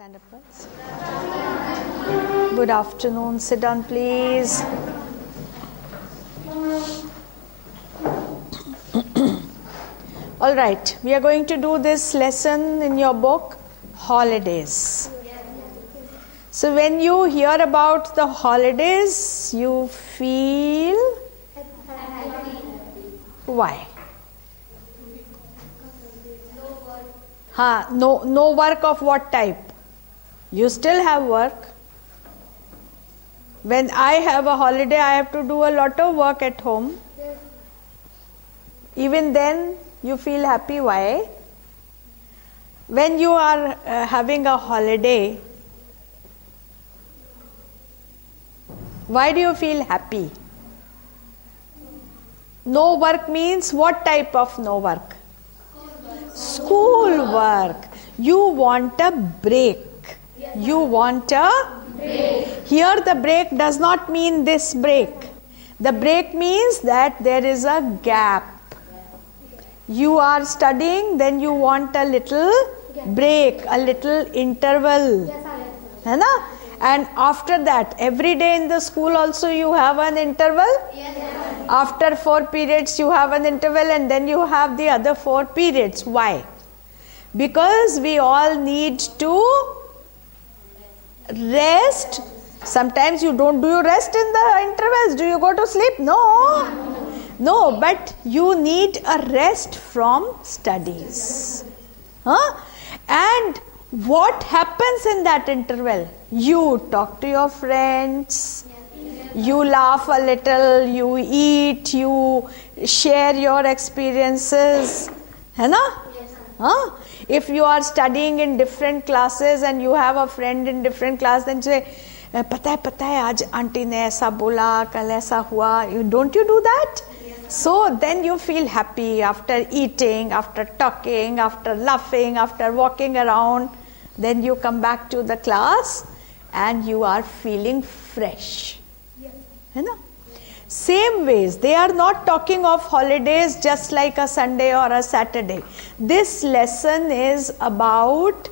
Stand up, please. Good afternoon. Sit down, please. All right. We are going to do this lesson in your book, Holidays. So when you hear about the holidays, you feel happy. Why? No work of what type? You still have work. When I have a holiday, I have to do a lot of work at home. Even then, you feel happy. Why? When you are having a holiday, why do you feel happy? No work means what type of no work? School work. You want a break. You want a break. Here the break does not mean this break. The break means that there is a gap. You are studying, then you want a little break, a little interval. Hai na? And after that, every day in the school also you have an interval. After 4 periods you have an interval, and then you have the other 4 periods. Why? Because we all need to rest. Sometimes you don't. Do you rest in the intervals? Do you go to sleep? No, but you need a rest from studies. And what happens in that interval? You talk to your friends, you laugh a little, you eat, you share your experiences. Hai na? If you are studying in different classes and you have a friend in different class, then you say, pata hai, aaj auntie ne aisa bola, kal aisa hua. Don't you do that? So then you feel happy after eating, after talking, after laughing, after walking around. Then you come back to the class and you are feeling fresh. Hai na? Same ways, they are not talking of holidays just like a Sunday or a Saturday. This lesson is about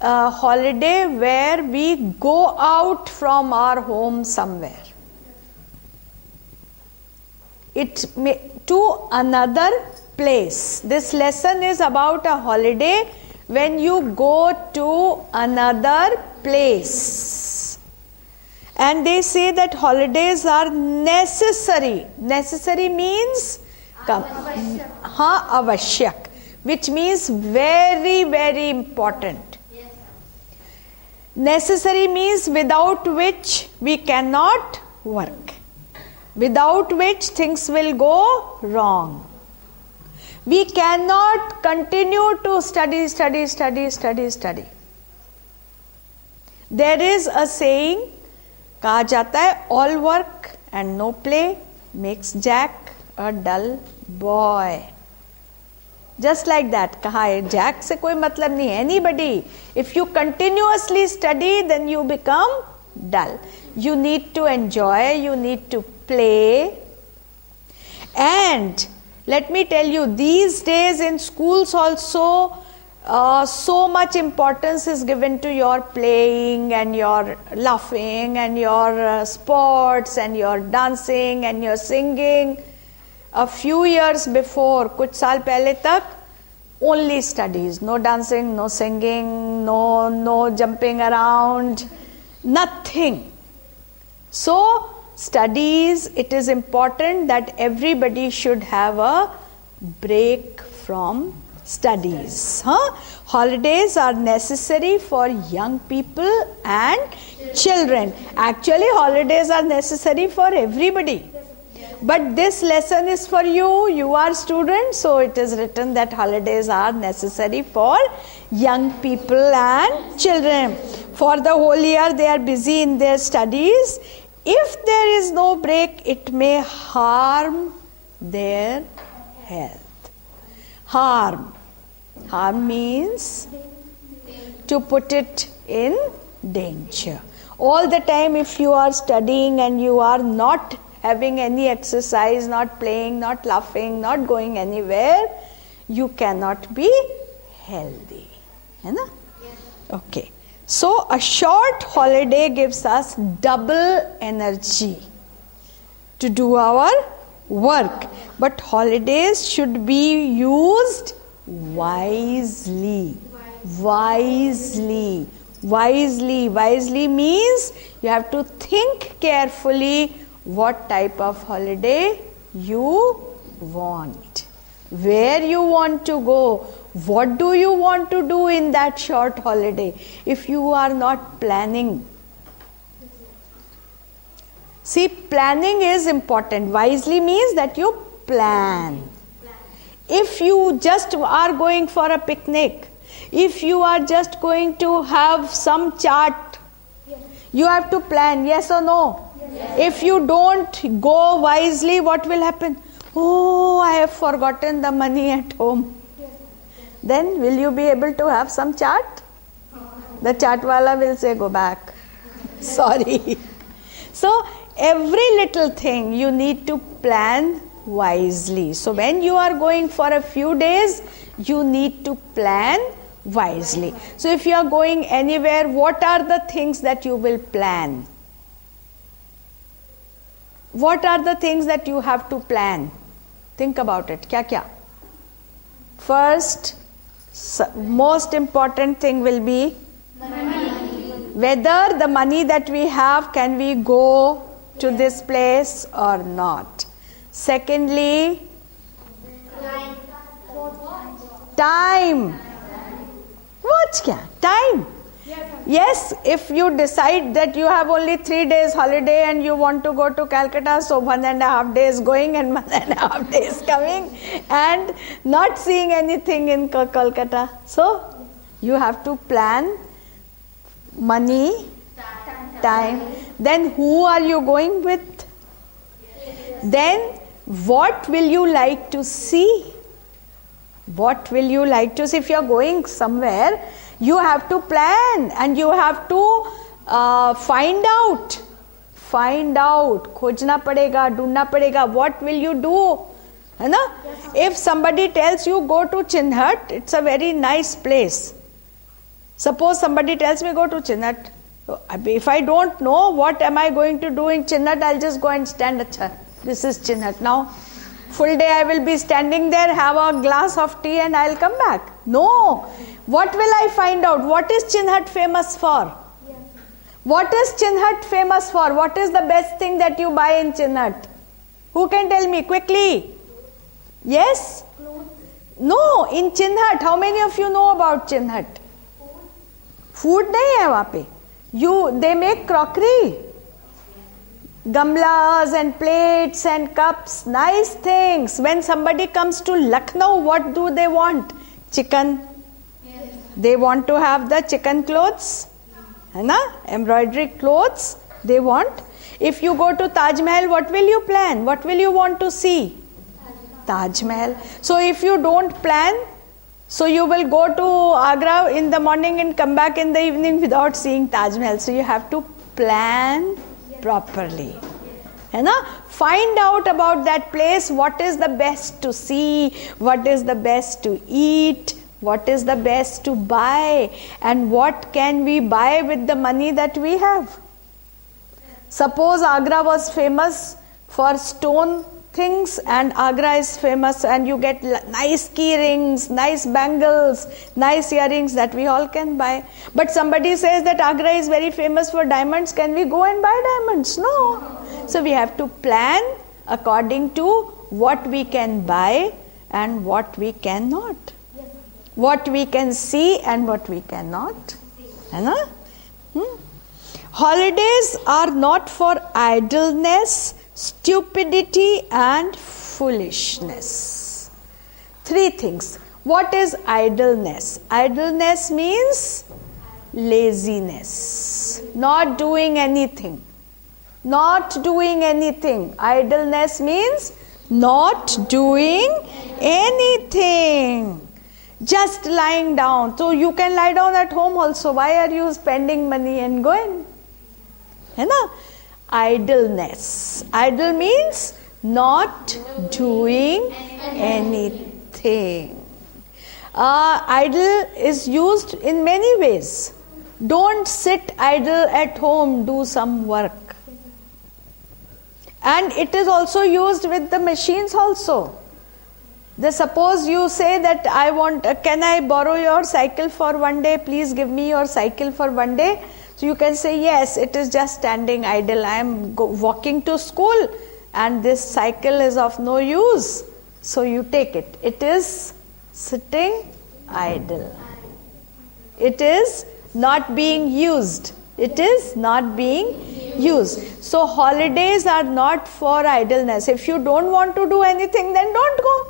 a holiday where we go out from our home somewhere. To another place. This lesson is about a holiday when you go to another place. And they say that holidays are necessary. Necessary means avashyak, which means very, very important. Necessary means without which we cannot work. Without which things will go wrong. We cannot continue to study. There is a saying, कहा जाता है, all work and no play makes Jack a dull boy. Just like that. कहा है, Jack से कोई मतलब नहीं. Anybody, if you continuously study, then you become dull. You need to enjoy, you need to play. And let me tell you, these days in schools also, so much importance is given to your playing and your laughing and your sports and your dancing and your singing. A few years before, kuch saal pehle tak, only studies. No dancing, no singing, no jumping around, nothing. So, studies, it is important that everybody should have a break from studies. Holidays are necessary for young people and children. Actually, holidays are necessary for everybody. But this lesson is for you. You are students, so it is written that holidays are necessary for young people and children. For the whole year, they are busy in their studies. If there is no break, it may harm their health. Harm. Harm means to put it in danger. All the time if you are studying and you are not having any exercise, not playing, not laughing, not going anywhere, you cannot be healthy. Hai na? Okay. So a short holiday gives us double energy to do our work. But holidays should be used wisely. Wisely. Wisely. Wisely means you have to think carefully what type of holiday you want, where you want to go, what do you want to do in that short holiday. If you are not planning, see, planning is important. Wisely means that you plan. If you just are going for a picnic, if you are just going to have some chart, you have to plan, yes or no? Yes. If you don't go wisely, what will happen? Oh, I have forgotten the money at home. Then will you be able to have some chart? The chart wala will say, go back. Sorry. So every little thing you need to plan wisely. So when you are going for a few days, you need to plan wisely. So if you are going anywhere, what are the things that you will plan? What are the things that you have to plan? Think about it. Kya kya? First, most important thing will be money. Whether the money that we have, can we go to this place or not? Secondly, time. What's kya? Time. Yes, if you decide that you have only 3 days holiday and you want to go to Calcutta, so 1.5 days going and 1.5 days coming and not seeing anything in Kolkata. So you have to plan money, time. Then who are you going with? Then what will you like to see? What will you like to see? If you are going somewhere, you have to plan and you have to find out, khojna padega, dhundna padega, what will you do? Hai na? If somebody tells you go to Chinhat, it's a very nice place. Suppose somebody tells me go to Chinhat. If I don't know what am I going to do in Chinhat, I'll just go and stand. Achha, this is Chinhat. Now, full day I will be standing there, have a glass of tea and I'll come back. No. What will I find out? What is Chinhat famous for? Yes. What is Chinhat famous for? What is the best thing that you buy in Chinhat? Who can tell me quickly? Yes? No, in Chinhat. How many of you know about Chinhat? Food nahi hai wahan pe. They make crockery. Gamlas and plates and cups, nice things. When somebody comes to Lucknow, what do they want? Chicken. Yes. They want to have the chicken clothes, embroidery clothes they want. If you go to Taj Mahal, what will you plan? What will you want to see? Taj Mahal. So if you don't plan, so you will go to Agra in the morning and come back in the evening without seeing Taj Mahal. So you have to plan properly. Find out about that place, what is the best to see, what is the best to eat, what is the best to buy, and what can we buy with the money that we have. Suppose Agra was famous for stone things and Agra is famous and you get nice key rings, nice bangles, nice earrings that we all can buy. But somebody says that Agra is very famous for diamonds. Can we go and buy diamonds? No. So we have to plan according to what we can buy and what we cannot. What we can see and what we cannot. Holidays are not for idleness, stupidity and foolishness. 3 things. What is idleness? Idleness means laziness. Not doing anything. Not doing anything. Idleness means not doing anything. Just lying down. So you can lie down at home also. Why are you spending money and going? Idleness. Idle means not doing anything. Idle is used in many ways. Don't sit idle at home, do some work. And it is also used with the machines also. Suppose you say that can I borrow your cycle for one day? Please give me your cycle for one day. So you can say, yes, it is just standing idle. I am walking to school and this cycle is of no use. So you take it. It is sitting idle. It is not being used. It is not being used. So holidays are not for idleness. If you don't want to do anything, then don't go.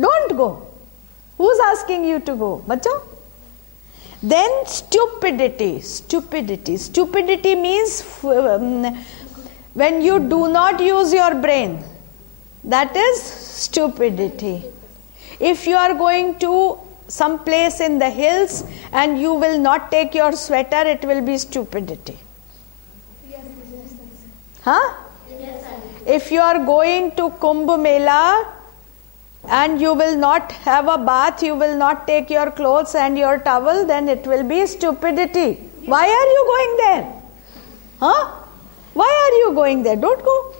Don't go. Who's asking you to go? Bacho? Then stupidity. Stupidity means when you do not use your brain. That is stupidity. If you are going to some place in the hills and you will not take your sweater, it will be stupidity. Yes. Huh? Yes, if you are going to Kumbh Mela and you will not have a bath, you will not take your clothes and your towel, then it will be stupidity. Why are you going there? Huh? Why are you going there? Don't go.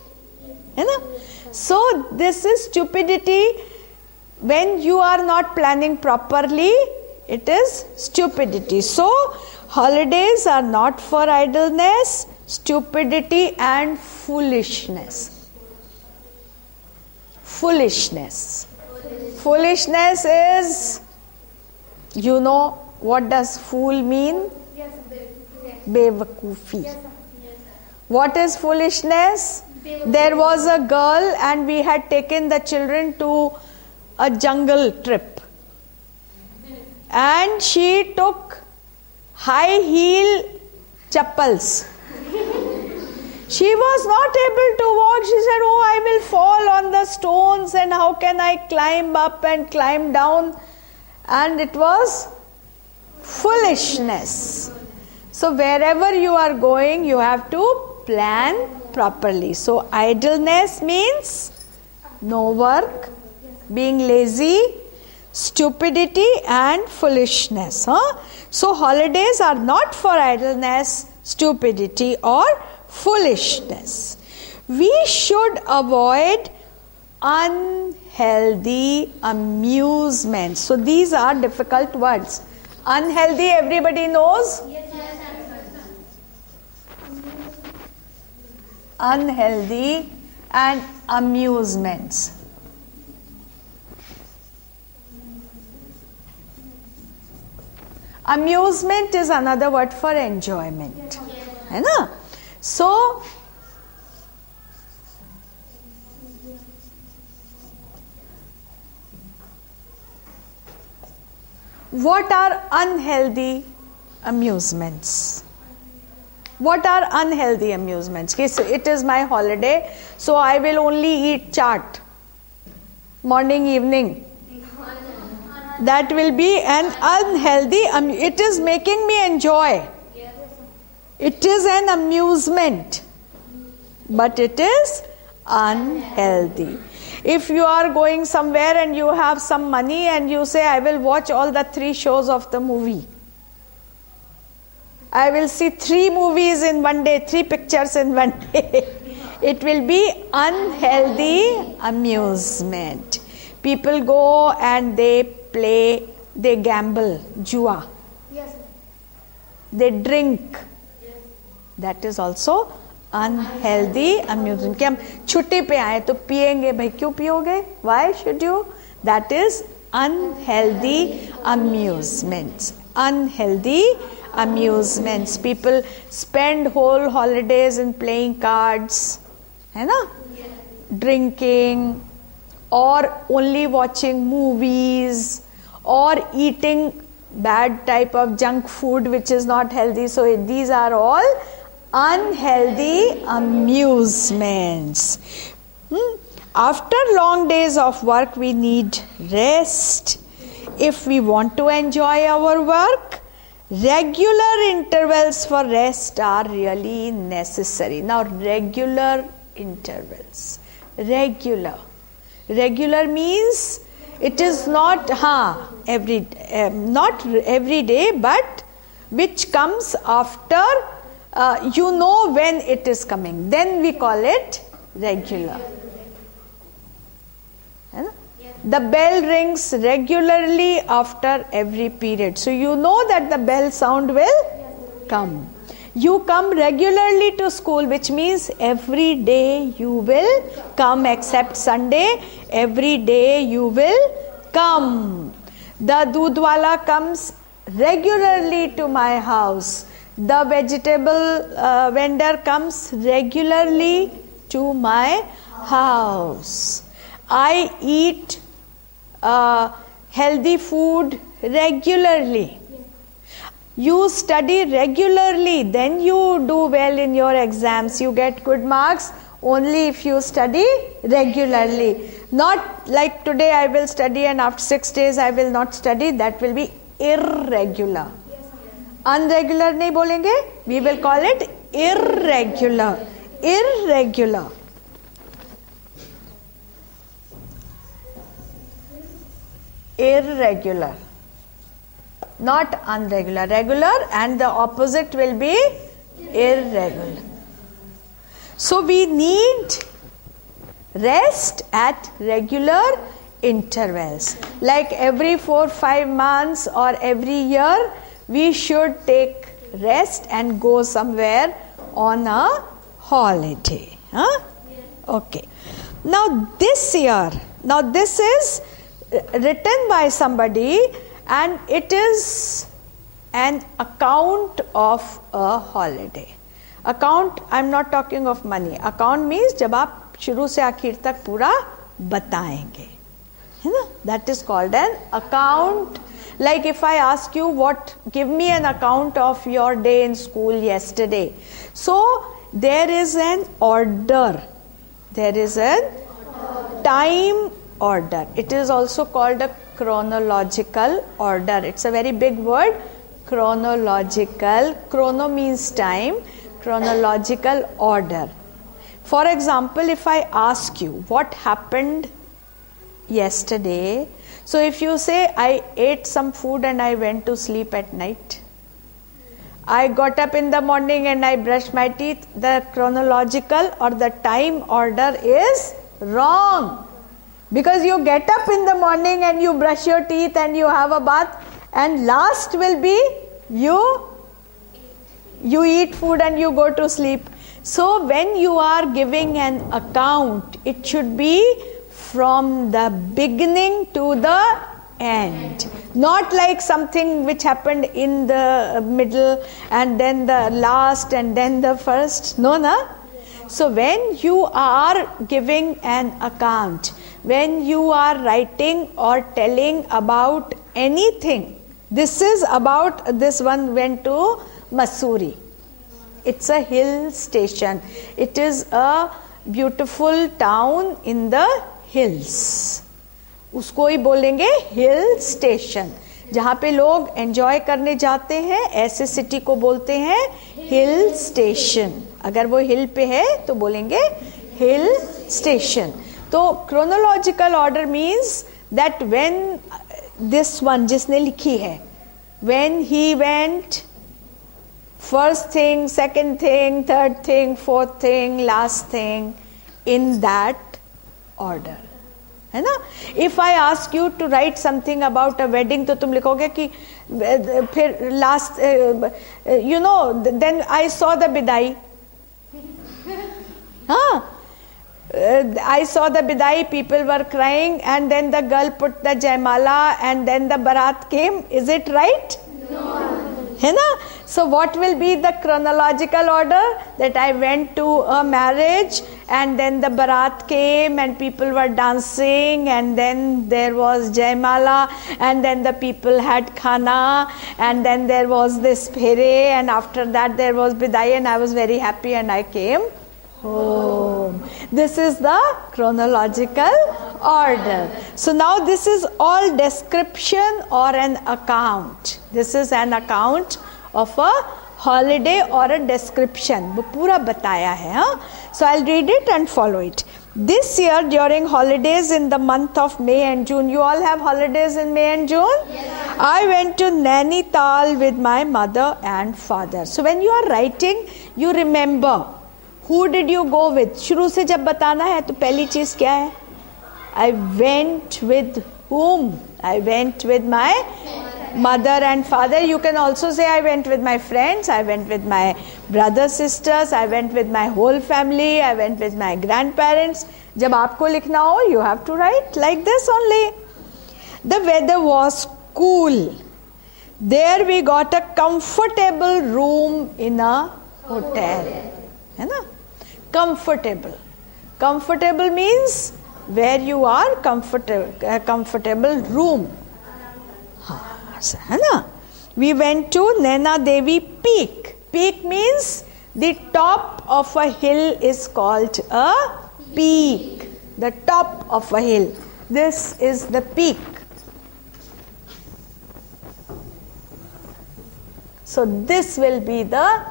So this is stupidity. When you are not planning properly, it is stupidity. So holidays are not for idleness, stupidity and foolishness. Foolishness is, you know what does fool mean? Yes. Bewakufi. Yes. What is foolishness? There was a girl and we had taken the children to a jungle trip. And she took high heel chappals. She was not able to walk. She said, oh, I will fall on the stones and how can I climb up and climb down? And it was foolishness. So wherever you are going, you have to plan properly. So idleness means no work, being lazy, stupidity and foolishness. So holidays are not for idleness, stupidity or foolishness. We should avoid unhealthy amusements. So these are difficult words. Unhealthy, everybody knows? Unhealthy and amusements. Amusement is another word for enjoyment. Hai na? So, what are unhealthy amusements? What are unhealthy amusements? Okay, so it is my holiday, so I will only eat chaat morning, evening. That will be an unhealthy, it is making me enjoy. It is an amusement, but it is unhealthy. If you are going somewhere and you have some money and you say, I will watch all the 3 shows of the movie. I will see 3 movies in one day, 3 pictures in one day. It will be unhealthy amusement. People go and they play, they gamble, jua. Yes. They drink. That is also unhealthy amusement. कि हम छुट्टी पे आए तो पिएंगे, भाई क्यों पियोगे? Why should you? That is unhealthy amusements. Unhealthy amusements. People spend whole holidays in playing cards, है ना? Drinking, or only watching movies, or eating bad type of junk food which is not healthy. So these are all unhealthy amusements. After long days of work, we need rest. If we want to enjoy our work, regular intervals for rest are really necessary. Now, regular intervals. Regular means it is not every day, but which comes after, you know when it is coming, then we call it regular. The bell rings regularly after every period. So you know that the bell sound will come. You come regularly to school, which means every day you will come except Sunday. Every day you will come. The doodhwala comes regularly to my house. The vegetable vendor comes regularly to my house. I eat healthy food regularly. You study regularly, then you do well in your exams. You get good marks only if you study regularly. Not like today I will study and after 6 days I will not study. That will be irregular. Unregular nahi bolenge. We will call it irregular. Irregular. Irregular. Not unregular. Regular, and the opposite will be irregular. So we need rest at regular intervals. Like every 4-5 months or every year, we should take rest and go somewhere on a holiday. Huh? Okay. Now this year, this is written by somebody, and it is an account of a holiday. Account, I'm not talking of money. Account means जब आप शुरू से आखिर तक पूरा बताएंगे, है ना? That is called an account. Like if I ask you, give me an account of your day in school yesterday. So there is an order. There is a time order. It is also called a chronological order. It's a very big word. Chronological. Chrono means time. Chronological order. For example, if I ask you what happened yesterday, so if you say I ate some food and I went to sleep at night, I got up in the morning and I brushed my teeth, the chronological or the time order is wrong. Because you get up in the morning and you brush your teeth and you have a bath, and last will be you eat food and you go to sleep. So when you are giving an account, it should be from the beginning to the end. Not like something which happened in the middle and then the last and then the first. No, na? So when you are giving an account, when you are writing or telling about anything, this is about, this one went to Mussoorie. It's a hill station. It is a beautiful town in the hills. उसको ही बोलेंगे hill station. जहाँ पे लोग enjoy करने जाते हैं, ऐसे city को बोलते हैं हिल स्टेशन. अगर वो हिल पे है तो बोलेंगे हिल स्टेशन. तो chronological order means that when this one जिसने लिखी है, when he went, first thing, second thing, third thing, fourth thing, last thing, in that order. है ना? If I ask you to write something about a wedding, तो तुम लिखोगे कि फिर last, then I saw the bidai. हाँ, I saw the bidai, people were crying, and then the girl put the jaymala, and then the barat came. Is it right? No. है ना? So what will be the chronological order? That I went to a marriage and then the barat came and people were dancing and then there was jaymala and then the people had khana and then there was this phere and after that there was bidai and I was very happy and I came home. This is the chronological order. So now this is all description or an account. This is an account of a holiday or a description. वो पूरा बताया है. हाँ? So I'll read it and follow it. This year during holidays in the month of May and June, you all have holidays in May and June? Yes. I went to Nainital with my mother and father. So when you are writing, you remember who did you go with. शुरू से जब बताना है तो पहली चीज क्या है? I went with whom? I went with my mother and father. You can also say I went with my friends, I went with my brothers, sisters, I went with my whole family, I went with my grandparents. जब आपको लिखना हो, you have to write like this only. The weather was cool. There we got a comfortable room in a hotel. है ना? Comfortable. Comfortable means where you are comfortable room. है ना? We went to Naina Devi Peak. Peak means the top of a hill is called a peak. The top of a hill. This is the peak. So this will be the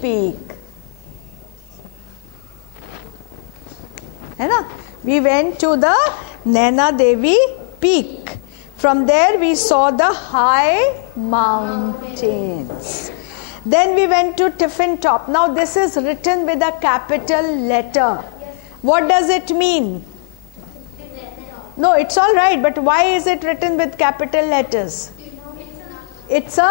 peak. है ना? We went to the Naina Devi Peak. From there we saw the high mountains. Then we went to Tiffin Top. Now this is written with a capital letter. What does it mean? No, it's all right, but why is it written with capital letters? It's a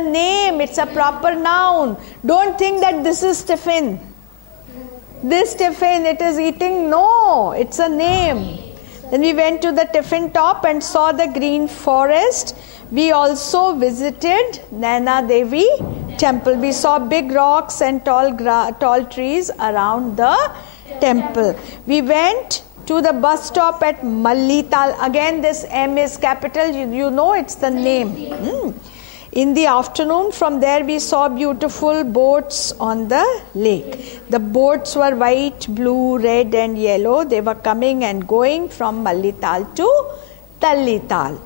name, it's a proper noun. Don't think that this is Tiffin. This Tiffin, it is eating. No, it's a name. Then we went to the Tiffin Top and saw the green forest. We also visited Naina Devi temple. We saw big rocks and tall trees around the temple. We went to the bus stop at Mallital. Again, this M is capital. You know it's the name. In the afternoon, from there we saw beautiful boats on the lake. The boats were white, blue, red and yellow. They were coming and going from Mallital to Tallital.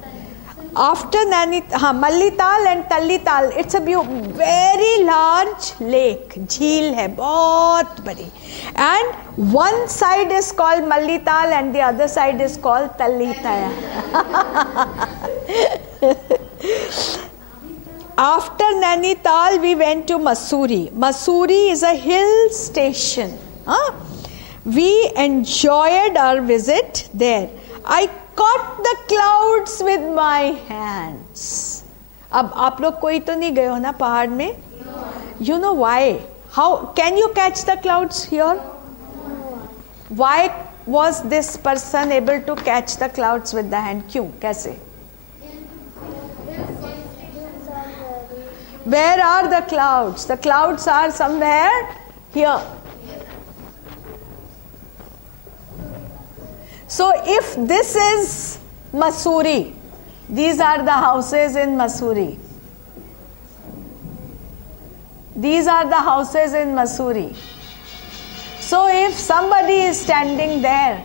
After Mallital and Tallital, it's a very large lake. Jheel hai, bahut badi. And one side is called Mallital and the other side is called Tallital. After Nainital, we went to Mussoorie. Mussoorie is a hill station. We enjoyed our visit there. I caught the clouds with my hands. अब आप लोग कोई तो नहीं गए हो ना पहाड़ में? You know why? How can you catch the clouds here? Why was this person able to catch the clouds with the hand? क्यों? कैसे? Where are the clouds? The clouds are somewhere here. So if this is Mussoorie, these are the houses in Mussoorie. These are the houses in Mussoorie. So if somebody is standing there,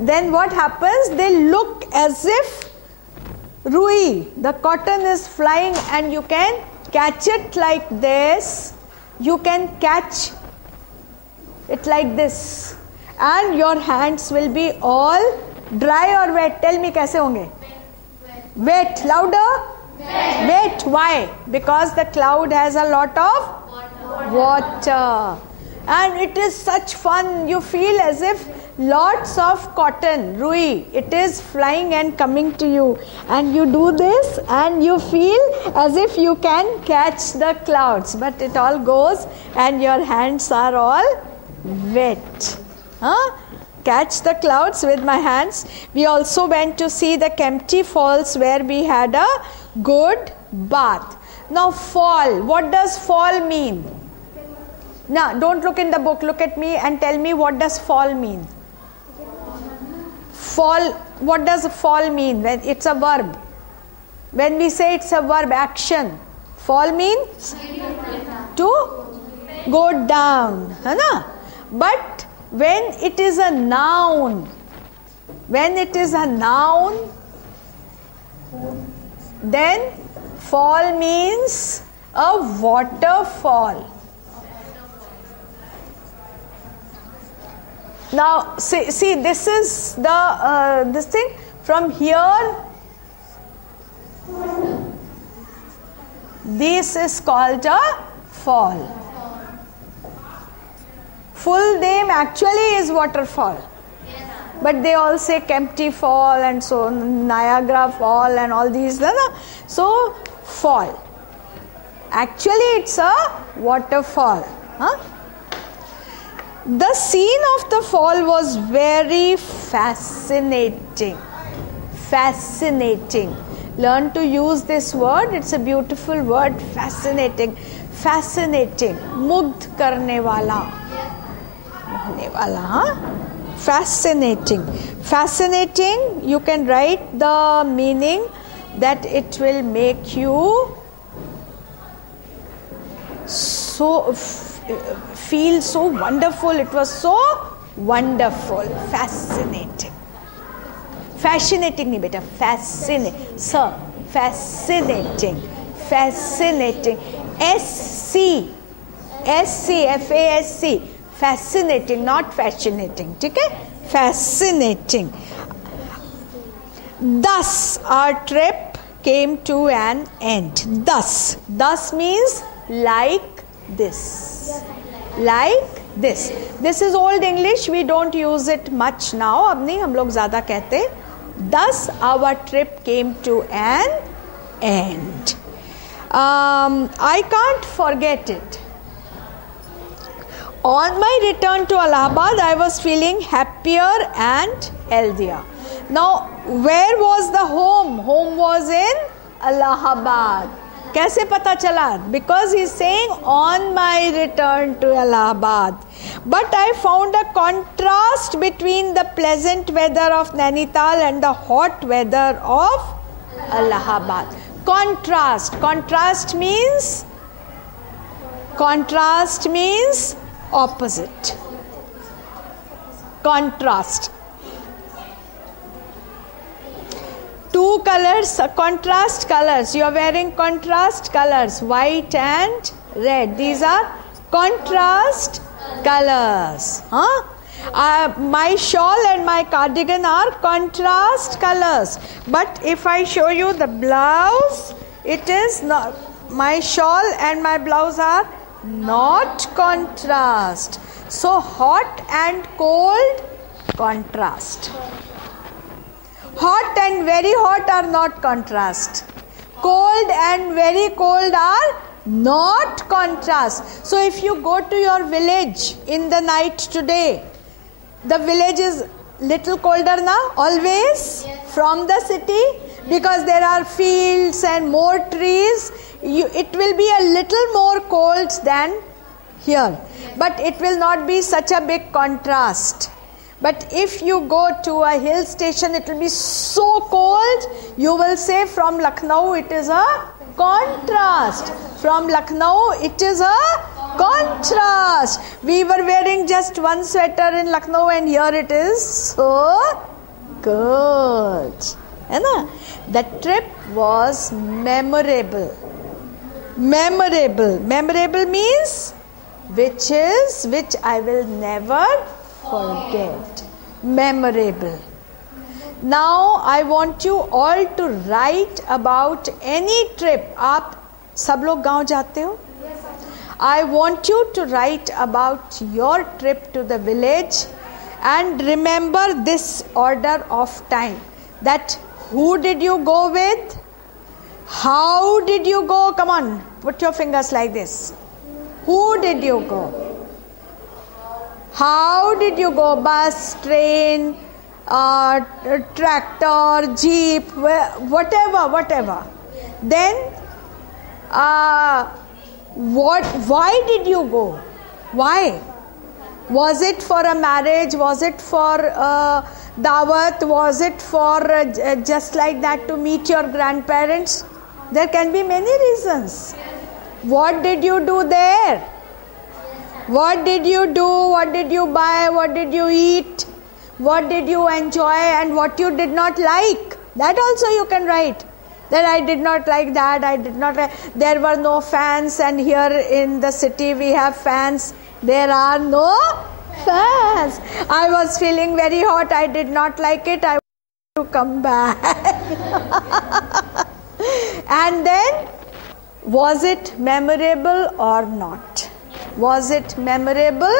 then what happens? They look as if Rui, the cotton is flying and you can catch it like this. You can catch it like this. And your hands will be all dry or wet. Tell me kaise honge? Wet. Louder? Wet. Why? Because the cloud has a lot of water. And it is such fun. You feel as if lots of cotton, Rui, it is flying and coming to you. And you do this and you feel as if you can catch the clouds. But it all goes and your hands are all wet. Catch the clouds with my hands. We also went to see the Kempty Falls where we had a good bath. Now fall, what does fall mean? Now don't look in the book, look at me and tell me what does fall mean. Fall, what does fall mean? When it's a verb. When we say it's a verb, action. Fall means to go down. है ना? But when it is a noun, then fall means a waterfall. Now see this is the this thing from here. This is called a fall. Full name actually is waterfall. But they all say Kempty Fall and so Niagara Fall and all these. So fall. Actually it's a waterfall. The scene of the fall was very fascinating. Fascinating. Learn to use this word. It's a beautiful word. Fascinating. Fascinating. Mugdh karne wala. Fascinating. Fascinating, you can write the meaning that it will make you so feel so wonderful. It was so wonderful. Fascinating. Fascinating nahi beta. Fascinating. Sir. Fascinating. Fascinating. S-C. S-C. F-A-S-C. Fascinating, not fascinating. Okay? Fascinating. Thus, our trip came to an end. Thus. Thus means like this. Like this. This is old English. We don't use it much now. अब नहीं हम लोग ज़्यादा कहते. Thus, our trip came to an end. I can't forget it. On my return to Allahabad, I was feeling happier and healthier. Now, where was the home? Home was in Allahabad. कैसे पता चला? Because he's saying on my return to Allahabad. But I found a contrast between the pleasant weather of Nainital and the hot weather of Allahabad. Contrast. Contrast means opposite. Contrast. Two colors, contrast colors. You are wearing contrast colors, white and red. These are contrast colors. My shawl and my cardigan are contrast colors. But if I show you the blouse, it is not. My shawl and my blouse are not contrast. So hot and cold, contrast. Hot and very hot are not contrast. Cold and very cold are not contrast. So if you go to your village in the night today, the village is little colder now, always, from the city, because there are fields and more trees. It will be a little more cold than here, but it will not be such a big contrast. But if you go to a hill station, it will be so cold, you will say from Lucknow it is a contrast. From Lucknow it is a contrast. We were wearing just one sweater in Lucknow and here it is so good. The trip was memorable. Memorable. Memorable means which I will never forget. Memorable. Now I want you all to write about any trip. आप सब लोग गांव जाते हो? I want you to write about your trip to the village and remember this order of time. That who did you go with? How did you go? Come on, put your fingers like this. Who did you go? How did you go? Bus, train, tractor, jeep, whatever. Then, why did you go? Why? Was it for a marriage? Was it for dawat? Was it for just like that to meet your grandparents? There can be many reasons. What did you do there? What did you do? What did you buy? What did you eat? What did you enjoy and what you did not like? That also you can write. That I did not like that, I did not like. There were no fans and here in the city we have fans. There are no Fast. I was feeling very hot. I did not like it. I wanted to come back. And then, was it memorable or not? Was it memorable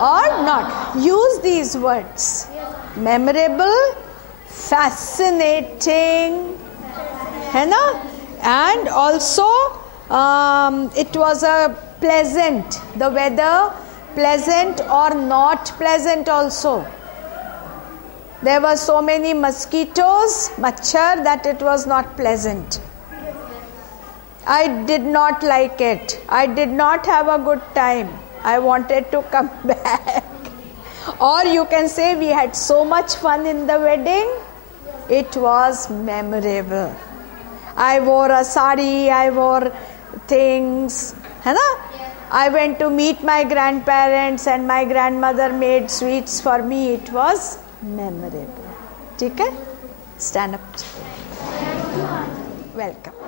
or not? Use these words. Memorable, fascinating, है ना? And also it was a pleasant, the weather pleasant or not pleasant also. There were so many mosquitoes, machhar, that it was not pleasant. I did not like it. I did not have a good time. I wanted to come back. Or you can say we had so much fun in the wedding. It was memorable. I wore a sari, I wore things. है ना? I went to meet my grandparents and my grandmother made sweets for me. It was memorable. ठीक है? Stand up. Welcome.